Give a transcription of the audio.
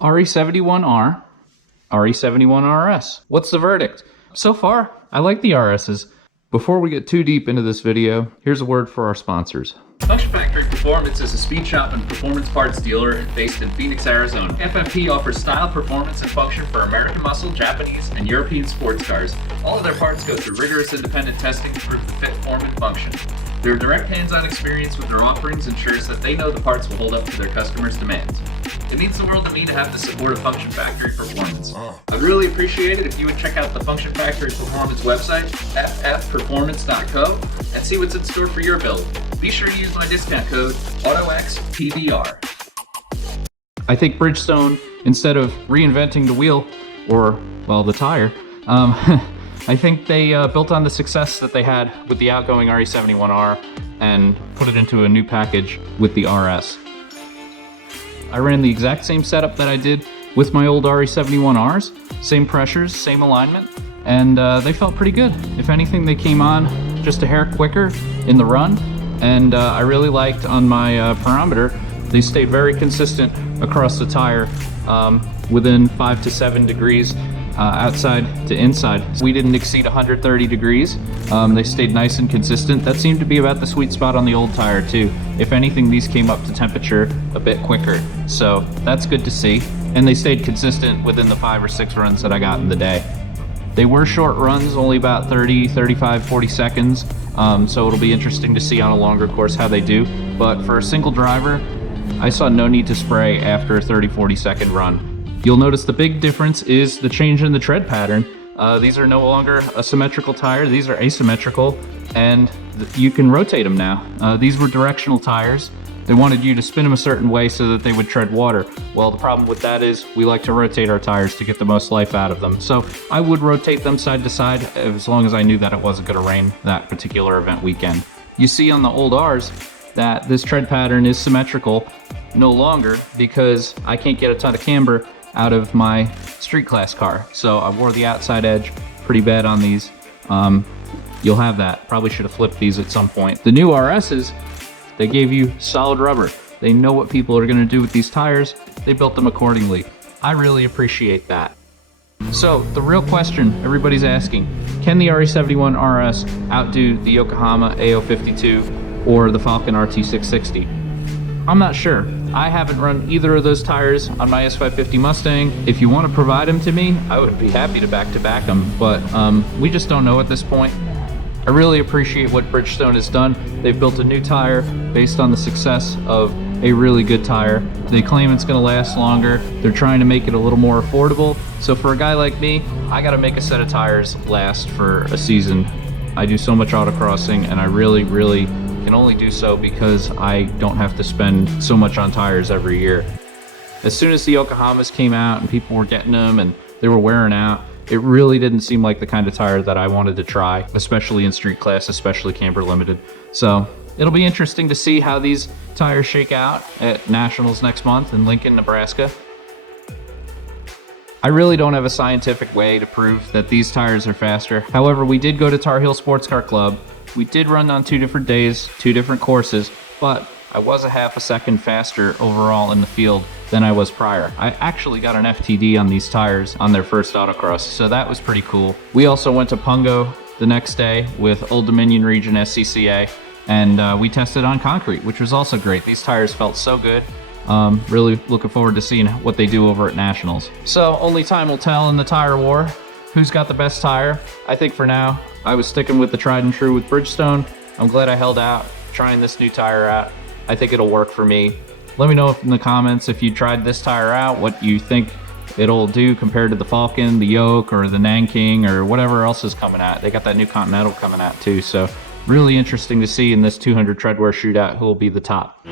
RE71R, RE71RS. What's the verdict? So far, I like the RSs. Before we get too deep into this video, here's a word for our sponsors. Function Factory Performance is a speed shop and performance parts dealer based in Phoenix, Arizona. FFP offers style, performance, and function for American muscle, Japanese, and European sports cars. All of their parts go through rigorous independent testing to prove the fit, form, and function. Their direct hands-on experience with their offerings ensures that they know the parts will hold up to their customers' demands. It means the world to me to have the support of Function Factory Performance. I'd really appreciate it if you would check out the Function Factory Performance website, ffperformance.co, and see what's in store for your build. Be sure to use my discount code AutoXPBR. I think Bridgestone, instead of reinventing the wheel, or, well, the tire, I think they built on the success that they had with the outgoing RE71R and put it into a new package with the RS. I ran the exact same setup that I did with my old RE71Rs, same pressures, same alignment, and they felt pretty good. If anything, they came on just a hair quicker in the run, and I really liked on my parameter, they stayed very consistent across the tire within 5 to 7 degrees outside to inside. We didn't exceed 130 degrees. They stayed nice and consistent. That seemed to be about the sweet spot on the old tire too. If anything, these came up to temperature a bit quicker. So that's good to see. And they stayed consistent within the 5 or 6 runs that I got in the day. They were short runs, only about 30, 35, 40 seconds. So it'll be interesting to see on a longer course how they do. But for a single driver, I saw no need to spray after a 30, 40 second run. You'll notice the big difference is the change in the tread pattern. These are no longer a symmetrical tire, these are asymmetrical, and you can rotate them now. These were directional tires. They wanted you to spin them a certain way so that they would tread water. Well, the problem with that is we like to rotate our tires to get the most life out of them. So I would rotate them side to side as long as I knew that it wasn't gonna rain that particular event weekend. You see on the old Rs that this tread pattern is symmetrical no longer because I can't get a ton of camber out of my street class car. So I wore the outside edge pretty bad on these. You'll have that. Probably should have flipped these at some point. The new RSs, they gave you solid rubber. They know what people are gonna do with these tires. They built them accordingly. I really appreciate that. So the real question everybody's asking, can the RE71 RS outdo the Yokohama AO52 or the Falken RT660? I'm not sure. I haven't run either of those tires on my S550 Mustang. If you want to provide them to me, I would be happy to back them, but we just don't know at this point. I really appreciate what Bridgestone has done. They've built a new tire based on the success of a really good tire. They claim it's going to last longer. They're trying to make it a little more affordable. So for a guy like me, I got to make a set of tires last for a season. I do so much autocrossing, and I really can only do so because I don't have to spend so much on tires every year. As soon as the Yokohamas came out and people were getting them and they were wearing out, it really didn't seem like the kind of tire that I wanted to try, especially in street class, especially camber limited. So it'll be interesting to see how these tires shake out at Nationals next month in Lincoln, Nebraska. I really don't have a scientific way to prove that these tires are faster. However, we did go to Tar Heel Sports Car Club. We did run on 2 different days, 2 different courses, but I was a half a second faster overall in the field than I was prior. I actually got an FTD on these tires on their first autocross, so that was pretty cool. We also went to Pungo the next day with Old Dominion Region SCCA, and we tested on concrete, which was also great. These tires felt so good. Really looking forward to seeing what they do over at Nationals. So only time will tell in the tire war who's got the best tire. I think for now, I was sticking with the tried and true with Bridgestone. I'm glad I held out, trying this new tire out. I think it'll work for me. Let me know in the comments if you tried this tire out, what you think it'll do compared to the Falken, the Yoke, or the Nanking, or whatever else is coming out. They got that new Continental coming out too, so really interesting to see in this 200 treadwear shootout who will be the top.